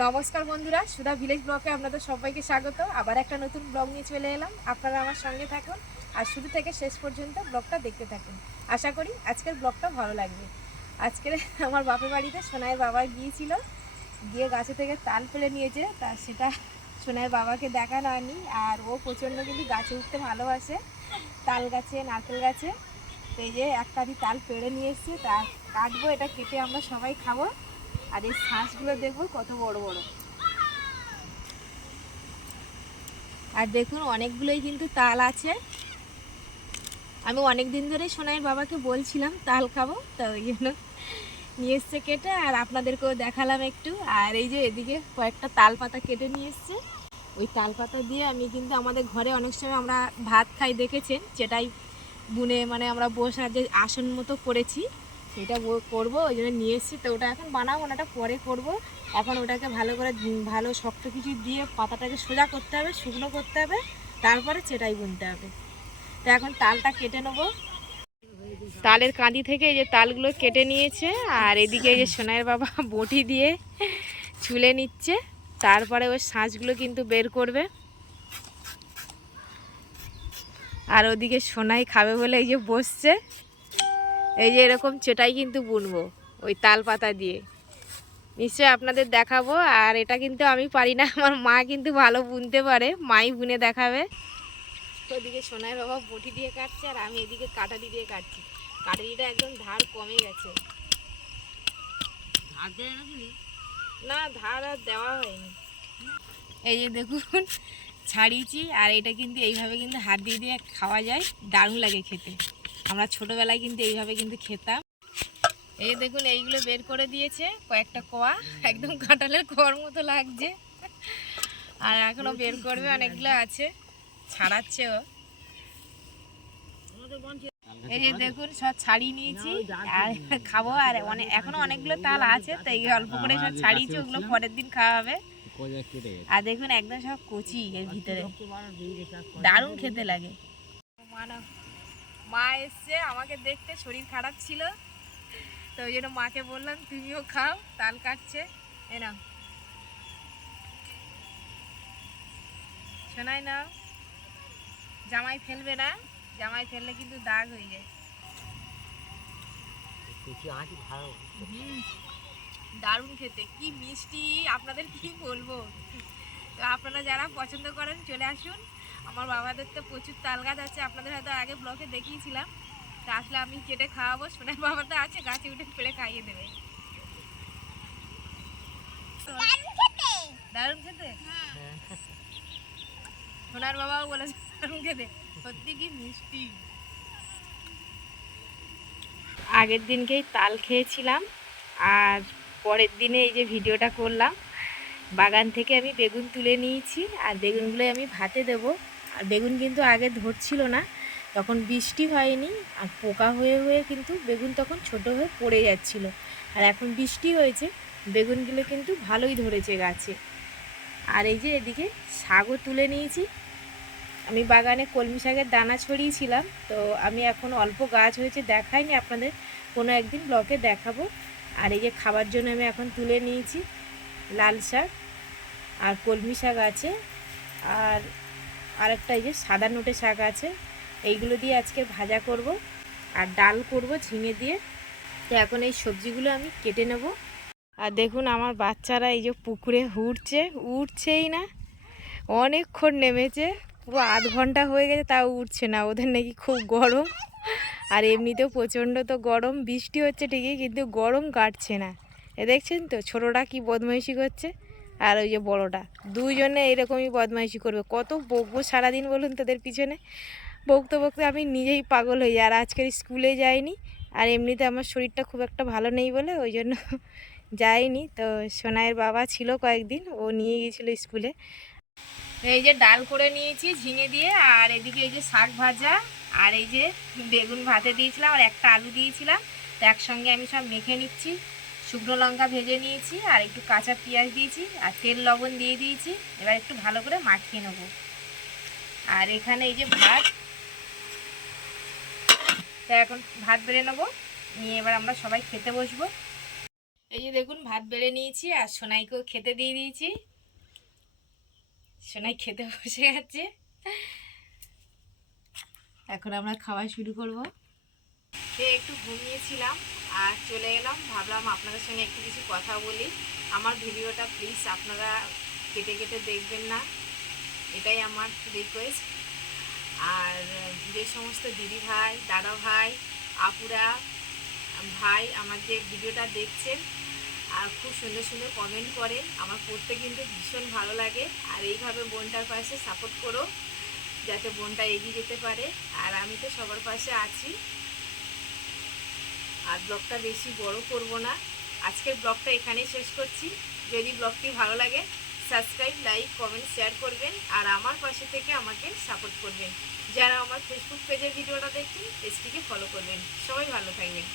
নমস্কার বন্ধুরা, সুধা ভিলেজ ব্লকে আপনাদের সবাইকে স্বাগত। আবার একটা নতুন ব্লগ নিয়ে চলে এলাম। আপনারা আমার সঙ্গে থাকুন আর শুরু থেকে শেষ পর্যন্ত ব্লগটা দেখতে থাকুন। আশা করি আজকের ব্লগটা ভালো লাগবে। আজকের আমার বাপের বাড়িতে সোনাইয়ের বাবা গিয়েছিল। গিয়ে গাছে থেকে তাল ফেলে নিয়েছে, তা সেটা সোনাইয়ের বাবাকে দেখানো হয়নি। আর ও প্রচণ্ড কিন্তু গাছে উঠতে ভালোবাসে। তাল গাছে, নারকেল গাছে। তো এই যে এক তাল পেড়ে নিয়ে এসেছি, তা কাটবো, এটা কেটে আমরা সবাই খাব। আর এই শ্বাসগুলো দেখব কত বড় বড়। আর দেখুন, অনেকগুলোই কিন্তু তাল আছে। আমি অনেক দিন ধরেই সোনাইয়ের বাবাকে বলছিলাম, তাল খাব, তো ওই জন্য নিয়ে এসছে কেটে, আর আপনাদেরকেও দেখালাম একটু। আর এই যে এদিকে কয়েকটা তাল পাতা কেটে নিয়ে এসছে। ওই তাল পাতা দিয়ে আমি কিন্তু আমাদের ঘরে অনেক সময় আমরা ভাত খাই দেখেছেন, যেটাই বুনে মানে আমরা বসার যে আসন মতো করেছি। সেটা করব, ওই জন্য নিয়ে এসেছি। তো ওটা এখন বানাবো না, ওটা পরে করব। এখন ওটাকে ভালো করে, ভালো শক্ত কিছু দিয়ে পাতাটাকে সোজা করতে হবে, শুকনো করতে হবে। তারপরে সেটাই বুনতে হবে। তো এখন তালটা কেটে নেব। তালের কাঁদি থেকে এই যে তালগুলো কেটে নিয়েছে, আর এদিকে এই যে সোনাইয়ের বাবা বটি দিয়ে ছুলে নিচ্ছে। তারপরে ওই শাঁসগুলো কিন্তু বের করবে। আর ওদিকে সোনাই খাবে বলে এই যে বসছে। এই যে এরকম চেটাই কিন্তু বুনবো ওই তাল পাতা দিয়ে। নিশ্চয়ই আপনাদের দেখাবো আর এটা কিন্তু আমি পারি না আমার মা কিন্তু ভালো বুনতে পারে মাই বুনে দেখাবে। ওদিকে সোনাই বাবা বটি দিয়ে কাটছে আর আমি এদিকে কাটারি দিয়ে কাটছি। কাটারিটা একদম ধার কমে গেছে। না ধার আর দেওয়া হয়নি। এই যে দেখুন ছাড়িয়েছি আর এটা কিন্তু এইভাবে কিন্তু হাত দিয়ে দিয়ে খাওয়া যায় দারুণ লাগে খেতে। আমরা ছোটোবেলায় কিন্তু এইভাবে কিন্তু খেতাম। এই দেখুন, এইগুলো বের করে দিয়েছে কয়েকটা কোয়া, একদম কাঁঠালের কোয়ার মতো লাগছে। আর এখনও বের করবে, অনেকগুলো আছে, ছাড়াচ্ছে ও। এই যে দেখুন, সব ছাড়িয়ে নিয়েছি, আর খাব, আর অনেক এখনও অনেকগুলো তাল আছে, তো এই অল্প করে সব ছাড়িয়েছি, ওগুলো পরের দিন খাওয়া হবে। আর দেখুন, একদম সব কচি এর ভিতরে। দারুণ খেতে লাগে। মা এসছে আমাকে দেখতে শরীর খারাপ ছিল। তো ওই জন্য মাকে বললাম তুমিও খাও তাল কাটছে। এ নাও। শোনাই নাও। জামাই ফেলবে না জামাই ফেললে কিন্তু দাগ হয়ে যায়। দারুণ খেতে কি মিষ্টি আপনাদের কি বলব? তো আপনারা যারা পছন্দ করেন চলে আসুন। আমার বাবাদের তো প্রচুর তাল গাছ আছে আপনাদের হয়তো আগে ব্লকে দেখিয়েছিলাম। তা আসলে আমি কেটে খাওয়াবো সোনার বাবা তো আছে গাছে উঠে পেড়ে খাইয়ে দেবে। দারুণ খেতে। সোনার বাবাও বলেছে দারুণ খেতে। সত্যি কি মিষ্টি। আগের দিনকেই তাল খেয়েছিলাম আর পরের দিনে এই যে ভিডিওটা করলাম বাগান থেকে আমি বেগুন তুলে নিয়েছি আর বেগুনগুলো আমি ভাতে দেব। আর বেগুন কিন্তু আগে ধরছিল না, তখন বৃষ্টি হয়নি আর পোকা হয়ে হয়ে কিন্তু বেগুন তখন ছোট হয়ে পড়ে যাচ্ছিল। আর এখন বৃষ্টি হয়েছে, বেগুনগুলো কিন্তু ভালোই ধরেছে গাছে। আর এই যে এদিকে শাকও তুলে নিয়েছি। আমি বাগানে কলমি শাকের দানা ছড়িয়েছিলাম, তো আমি এখন অল্প গাছ হয়েছে দেখাইনি, আপনাদের কোনো একদিন ব্লকে দেখাবো। আর এই যে খাবার জন্য আমি এখন তুলে নিয়েছি লাল শাক আর কলমি শাক আছে। আর আরেকটা এই যে সাদা নোটে শাক আছে, এইগুলো দিয়ে আজকে ভাজা করব আর ডাল করব ঝিঙে দিয়ে। তো এখন এই সবজিগুলো আমি কেটে নেব। আর দেখুন আমার বাচ্চারা এই যে পুকুরে উঠছে উঠছেই না। অনেকক্ষণ নেমেছে, পুরো আধ ঘণ্টা হয়ে গেছে তাও উঠছে না, ওদের নাকি খুব গরম। আর এমনিতেও প্রচণ্ড তো গরম, বৃষ্টি হচ্ছে ঠিকই, কিন্তু গরম কাটছে না। এ দেখছেন তো ছোটোটা কি বদমাইশি করছে। আর ওই যে বড়টা। দুইজনে এরকমই বদমাইশি করবে। কত বকবো সারাদিন বলুন তাদের পিছনে? বকতে বকতে আমি নিজেই পাগল হই, আর আজকের স্কুলে যাইনি, আর এমনিতে আমার শরীরটা খুব একটা ভালো নেই বলে ওই জন্য যাইনি। তো সোনাইয়ের বাবা ছিল কয়েকদিন, ও নিয়ে গিয়েছিল স্কুলে। এই যে ডাল করে নিয়েছি ঝিঙে দিয়ে, আর এদিকে এই যে শাক ভাজা, আর এই যে বেগুন ভাতে দিয়েছিলাম, আর একটা আলু দিয়েছিলাম। তো একসঙ্গে আমি সব মেখে নিচ্ছি। শুকনো লঙ্কা ভেজে নিয়েছি আর একটু কাঁচা পেঁয়াজ দিয়েছি আর তেল লবণ দিয়ে দিয়েছি। এবার একটু ভালো করে মাখিয়ে নেব। আর এখানে এই যে ভাত, তো এখন ভাত বেড়ে নেব। নিয়ে এবার আমরা সবাই খেতে বসবো। এই যে দেখুন, ভাত বেড়ে নিয়েছি আর সোনাইকেও খেতে দিয়ে দিয়েছি। সোনাই খেতে বসে গেছে এখন আমরা খাওয়া শুরু করব। একটু ঘুমিয়েছিলাম। আর চলে এলাম। ভাবলাম আপনাদের সঙ্গে একটু কিছু কথা বলি। আমার ভিডিওটা প্লিজ আপনারা কেটে কেটে দেখবেন না। এটাই আমার রিকোয়েস্ট আর যে সমস্ত দিদি ভাই, দাদা ভাই, আপুরা, ভাই আমার যে ভিডিওটা দেখছেন আর খুব সুন্দর সুন্দর কমেন্ট করে, আমার পড়তে কিন্তু ভীষণ ভালো লাগে। আর এইভাবে বোনটার পাশে সাপোর্ট করো, যাতে বোনটা এগিয়ে যেতে পারে। আর আমি তো সবার পাশে আছি। আর ব্লগটা বেশি বড় করব না। আজকের ব্লগটা এখানেই শেষ করছি। যদি ব্লগটি ভালো লাগে সাবস্ক্রাইব লাইক কমেন্ট শেয়ার করবেন আর আমার পাশে থেকে আমাকে সাপোর্ট করবেন। যারা আমার ফেসবুক পেজের ভিডিওটা দেখছেন এসটিকে ফলো করবেন। সবাই ভালো থাকবেন।